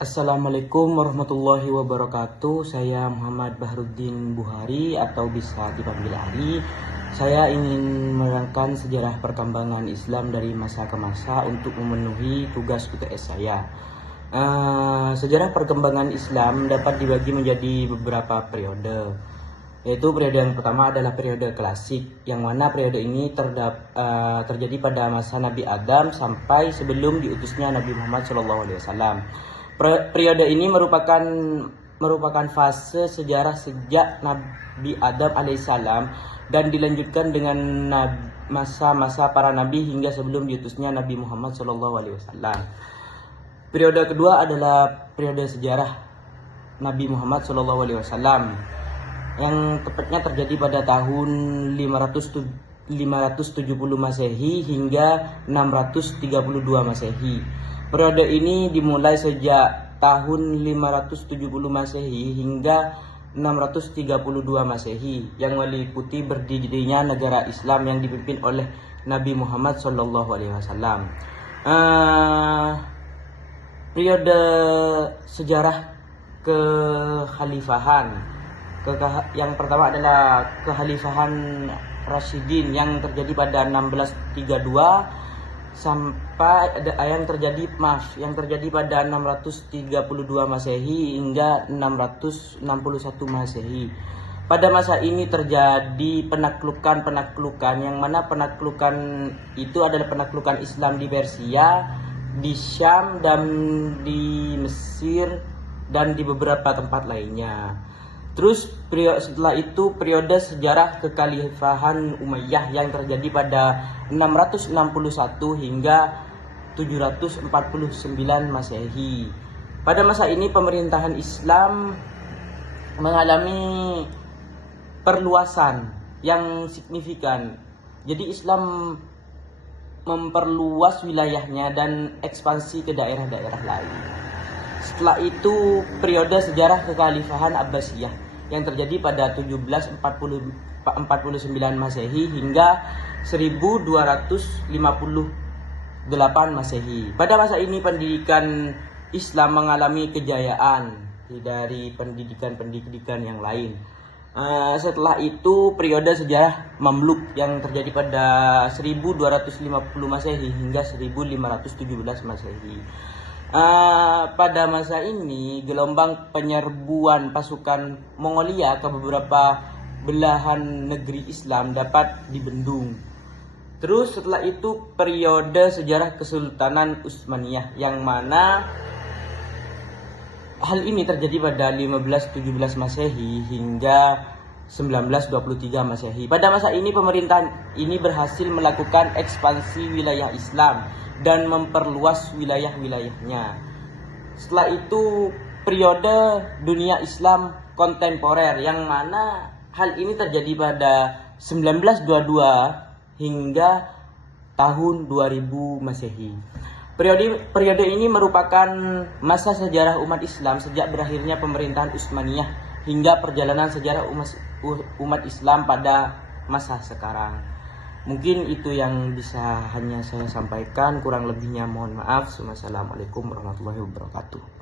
Assalamualaikum warahmatullahi wabarakatuh. Saya Muhammad Bahruddin Buhari atau bisa dipanggil Ali. Saya ingin menerangkan sejarah perkembangan Islam dari masa ke masa untuk memenuhi tugas UTS saya. Sejarah perkembangan Islam dapat dibagi menjadi beberapa periode. Yaitu periode yang pertama adalah periode klasik, yang mana periode ini terjadi pada masa Nabi Adam sampai sebelum diutusnya Nabi Muhammad SAW. Periode ini merupakan fase sejarah sejak Nabi Adam alaihissalam dan dilanjutkan dengan masa-masa para nabi hingga sebelum diutusnya Nabi Muhammad SAW. Periode kedua adalah periode sejarah Nabi Muhammad SAW yang tepatnya terjadi pada tahun 570 Masehi hingga 632 Masehi. Periode ini dimulai sejak tahun 570 Masehi hingga 632 Masehi yang meliputi berdirinya negara Islam yang dipimpin oleh Nabi Muhammad SAW. Periode sejarah kekhalifahan yang pertama adalah kekhalifahan Rasyidin yang terjadi pada 1632 sampai yang terjadi pada 632 Masehi hingga 661 Masehi. Pada masa ini terjadi penaklukan yang mana penaklukan itu adalah penaklukan Islam di Persia, di Syam, dan di Mesir dan di beberapa tempat lainnya. Terus setelah itu periode sejarah kekhalifahan Umayyah yang terjadi pada 661 hingga 749 Masehi. Pada masa ini pemerintahan Islam mengalami perluasan yang signifikan. Jadi Islam memperluas wilayahnya dan ekspansi ke daerah-daerah lain. Setelah itu periode sejarah kekhalifahan Abbasiyah yang terjadi pada 1749 Masehi hingga 1258 Masehi. Pada masa ini pendidikan Islam mengalami kejayaan dari pendidikan yang lain. Setelah itu periode sejarah Mamluk yang terjadi pada 1250 Masehi hingga 1517 Masehi. Pada masa ini gelombang penyerbuan pasukan Mongolia ke beberapa belahan negeri Islam dapat dibendung. Terus setelah itu periode sejarah Kesultanan Utsmaniyah yang mana hal ini terjadi pada 1517 Masehi hingga 1923 Masehi. Pada masa ini pemerintahan ini berhasil melakukan ekspansi wilayah Islam dan memperluas wilayah-wilayahnya. Setelah itu periode dunia Islam kontemporer yang mana hal ini terjadi pada 1922 hingga tahun 2000 Masehi. Periode ini merupakan masa sejarah umat Islam sejak berakhirnya pemerintahan Utsmaniyah hingga perjalanan sejarah umat Islam pada masa sekarang. Mungkin itu yang bisa hanya saya sampaikan, kurang lebihnya mohon maaf. Wassalamualaikum warahmatullahi wabarakatuh.